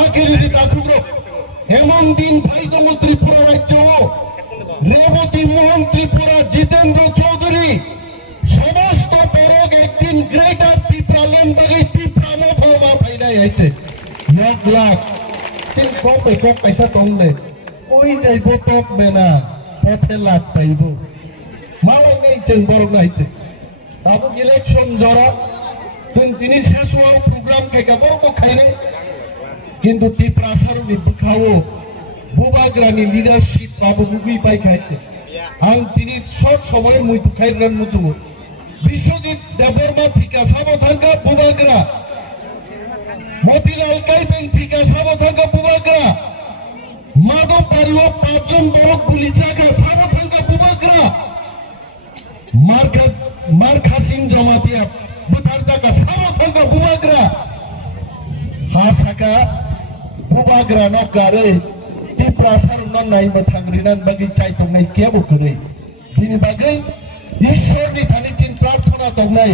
Akiri Takuro, Hemon Din Paidam Tripura Rajo, Rebati Mohan Tripura, Jiten Chaudhary, সমস্ত পরগ একদিন greater Tipraland বাড়ি Tiprama Maphainai আছে 1 lakh scene কপে cock পয়সা তংলে ওই যাইব তকবে না পথে লাগ পাইব মালাই নাইছেন বড় নাইছে তাবো ইলেকশন জরা जों दिनै শেষও প্রোগ্রাম খাইকা বড় খাইনে কিন্তু Tipra সারুনি বুখাও বুবাগ্রানি লিডারশিপ বাবু বুগি পাই খাইছে আং তিনি শর্ট সময়ে মুই খাইরান মুচু বিশ্বজিৎ Debbarma থিকা সাবধানকা বুবাগ্রা মতিলাল কাইবেন থিকা সাবধানকা বুবাগ্রা মাধব পারিও পাঁচজন বড় পুলিশাকা সাবধানকা বুবাগ্রা মারখাসিং জমাতিয়া বুতার জায়গা সাবধানকা বুবাগ্রা হাসাকা বুবাগ্রা নকারে Tipra সারুনা নাইবা থাংরিনান বাগি চাইতংনাই কেবো করে দিনি বাগै ঈশ্বরনি थानिचिन प्रार्थना दंनाय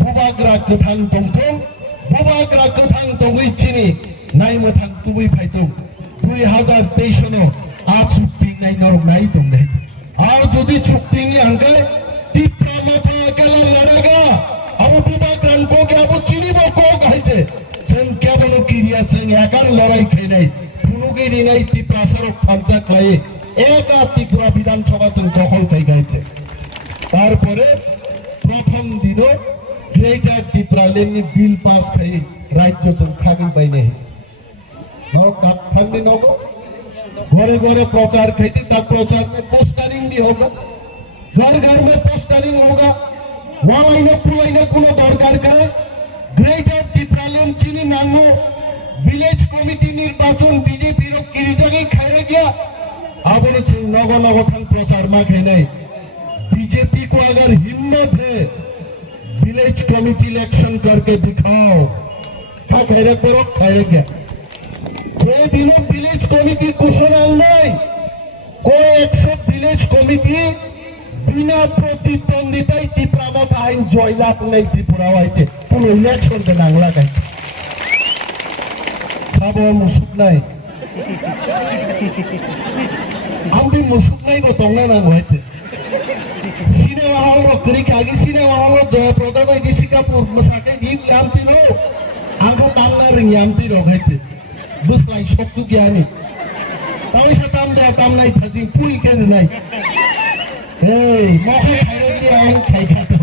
बुबाग्रा गोथां दंथं बुबाग्रा गोथां दंगै चिनि नायमो थां तुबै फाइतं 2023 नो आ चुक्ति नाय नरक नाय दंनाय आर जदि चुक्तिनि आंगे Tipra माफा गेला लड़ागा अब बुबाग्रान को के अब चिनिबो को गाइছে जों केबनो किरिया जों एकान लड़ाई खाइनाय खुनुगिरि नाय Tipra सारक फांजा खाय एका Tipra विधानसभा जों दखल खाइ गाइছে তারপরে প্রথম দিনও গ্রেটার Tipraland নি বিল পাস খাই রাজ্য जों খাগি পাইনে और काठमांडू नगो घरे घरे प्रचार खेती तब प्रचार में पोस्टरिंग भी होगा घर घर में पोस्टरिंग होगा वहाँ इन्हें कोनो दरकार करे ग्रेटर Tipraland चिनी नांगो विलेज कमिटी निर्वाचन बीजेपी रो किरिजागे खाए गया अब उन्हें नगो नगो थान प्रचार में खाए बीजेपी को अगर हिम्मत है विलेज कमिटी इलेक्शन करके दिखाओ क्या खाए करो खाए क्या যে দিনও ভিলেজ কমিটি ঘোষণা নাই কোই 100 ভিলেজ কমিটি বিনা প্রতিদ্বন্দ্বিতায় Tipra মাফাইন জয়লাভ নাই ত্রিপুরা হইতে কোন ইলেকশন তে নাংলা গাই সাবো মুসুক নাই আমদি মুসুক নাই গো তংনা নাং হইতে সিনেমা হল रो करी कागी सिनेमा हल रो जयप्रदा बाय दिसिकापुर मसाके हिप लामति रो आंखो बांगला रिं यामति रो हइते बुसलाय शक्ति ज्ञानी तावै साताम दे ताम नाय थाजिं पुई केन नाय ए मखे खाइले आं खाइखाते